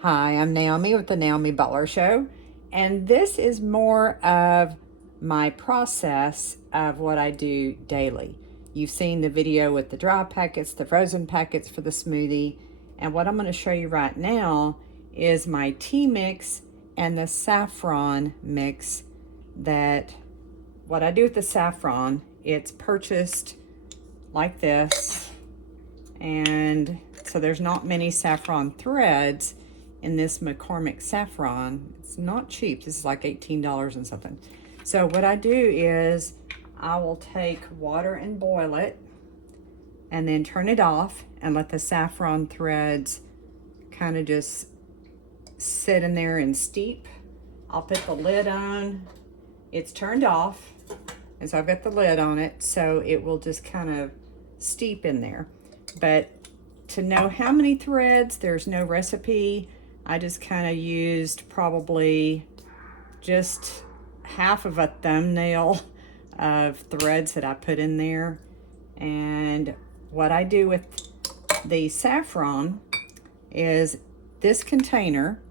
Hi, I'm Naomi with the Naomi Butler Show, and this is more of my process of what I do daily. You've seen the video with the dry packets, the frozen packets for the smoothie, and what I'm going to show you right now is my tea mix and the saffron mix. That what I do with the saffron, it's purchased like this, and so there's not many saffron threads in this McCormick saffron. It's not cheap. This is like $18 and something. So what I do is I will take water and boil it and then turn it off and let the saffron threads kind of just sit in there and steep. I'll put the lid on. It's turned off, and so I've got the lid on it, so it will just kind of steep in there. But to know how many threads, there's no recipe. I just kind of used probably just half of a thumbnail of threads that I put in there. And what I do with the saffron is this container,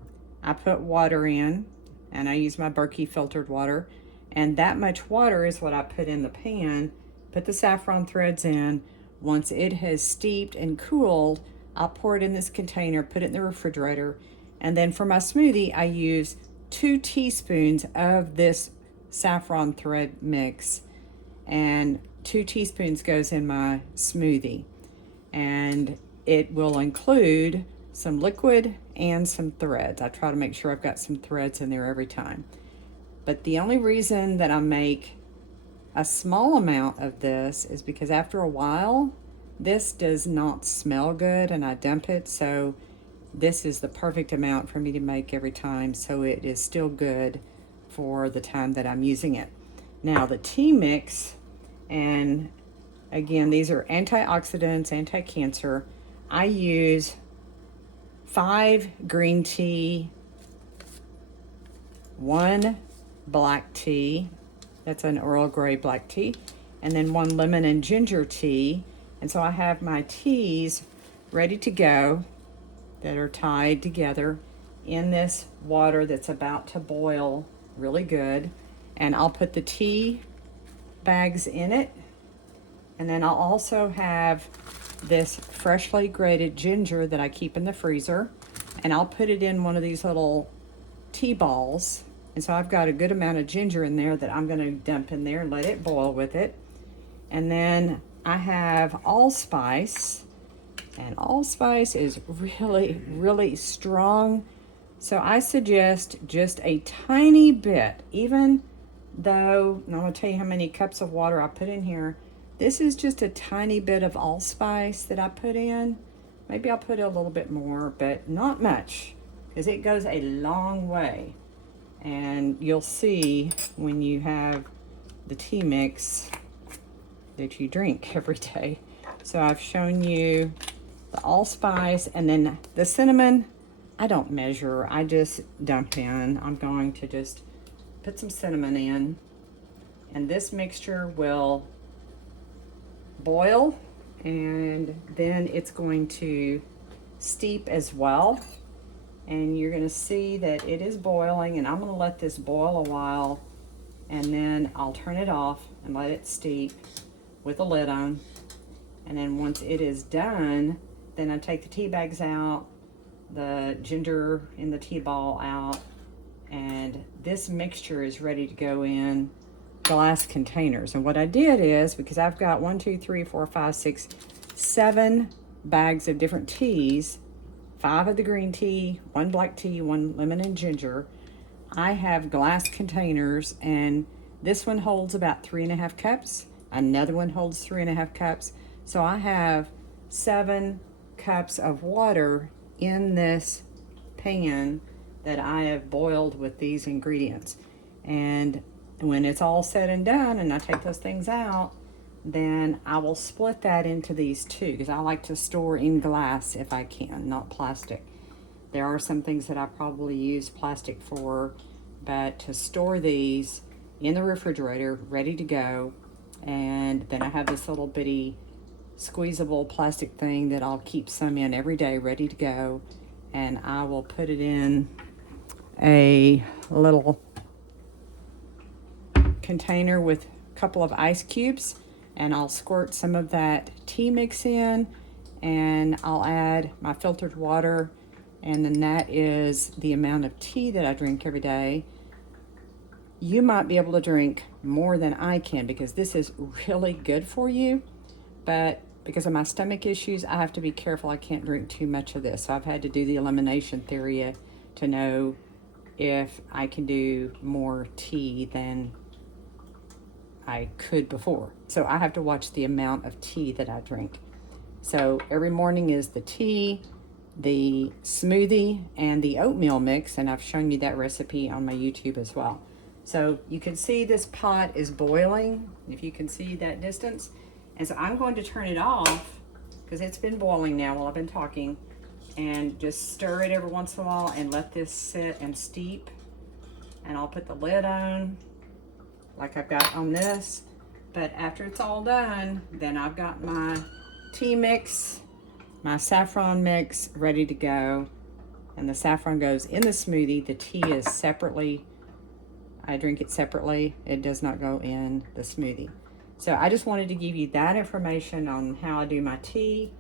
I put water in, and I use my Berkey filtered water, and that much water is what I put in the pan, put the saffron threads in. Once it has steeped and cooled, I'll pour it in this container, put it in the refrigerator, and then for my smoothie, I use 2 teaspoons of this saffron thread mix, and 2 teaspoons goes in my smoothie. And it will include some liquid and some threads. I try to make sure I've got some threads in there every time. But the only reason that I make a small amount of this is because after a while, this does not smell good and I dump it. So this is the perfect amount for me to make every time, so it is still good for the time that I'm using it. Now the tea mix, and again, these are antioxidants, anti-cancer. I use 5 green tea, 1 black tea, that's an Earl Grey black tea, and then 1 lemon and ginger tea. And so I have my teas ready to go that are tied together in this water that's about to boil really good. And I'll put the tea bags in it. And then I'll also have this freshly grated ginger that I keep in the freezer. And I'll put it in one of these little tea balls. And so I've got a good amount of ginger in there that I'm going to dump in there and let it boil with it. And then I have allspice, and allspice is really, really strong. So I suggest just a tiny bit, even though, and I'm going to tell you how many cups of water I put in here. This is just a tiny bit of allspice that I put in. Maybe I'll put a little bit more, but not much, because it goes a long way. And you'll see when you have the tea mix that you drink every day. So I've shown you the allspice, and then the cinnamon, I don't measure, I just dump in. I'm going to just put some cinnamon in, and this mixture will boil, and then it's going to steep as well. And you're going to see that it is boiling, and I'm going to let this boil a while, and then I'll turn it off and let it steep with the lid on. And then once it is done, then I take the tea bags out, the ginger in the tea ball out, and this mixture is ready to go in glass containers. And what I did is, because I've got 1, 2, 3, 4, 5, 6, 7 bags of different teas, 5 of the green tea, 1 black tea, 1 lemon and ginger, I have glass containers, and this one holds about 3.5 cups. Another one holds 3.5 cups. So I have 7 cups of water in this pan that I have boiled with these ingredients. And when it's all said and done and I take those things out, then I will split that into these 2, because I like to store in glass if I can, not plastic. There are some things that I probably use plastic for, but to store these in the refrigerator, ready to go. And then I have this little bitty squeezable plastic thing that I'll keep some in every day, ready to go. and I will put it in a little container with a couple of ice cubes, and I'll squirt some of that tea mix in, and I'll add my filtered water, and then that is the amount of tea that I drink every day. You might be able to drink more than I can because this is really good for you, but because of my stomach issues, I have to be careful. I can't drink too much of this. So I've had to do the elimination theory to know if I can do more tea than I could before. So I have to watch the amount of tea that I drink. So every morning is the tea, the smoothie, and the oatmeal mix, and I've shown you that recipe on my YouTube as well. So you can see this pot is boiling, if you can see that distance. And so I'm going to turn it off because it's been boiling now while I've been talking, and just stir it every once in a while and let this sit and steep. And I'll put the lid on like I've got on this. But after it's all done, then I've got my tea mix, my saffron mix ready to go. And the saffron goes in the smoothie. The tea is separately. I drink it separately. It does not go in the smoothie. So I just wanted to give you that information on how I do my tea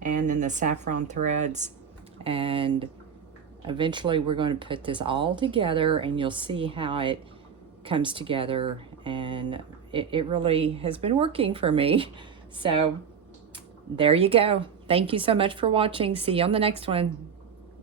and then the saffron threads. And eventually we're going to put this all together and you'll see how it comes together. And it really has been working for me. So there you go. Thank you so much for watching. See you on the next one.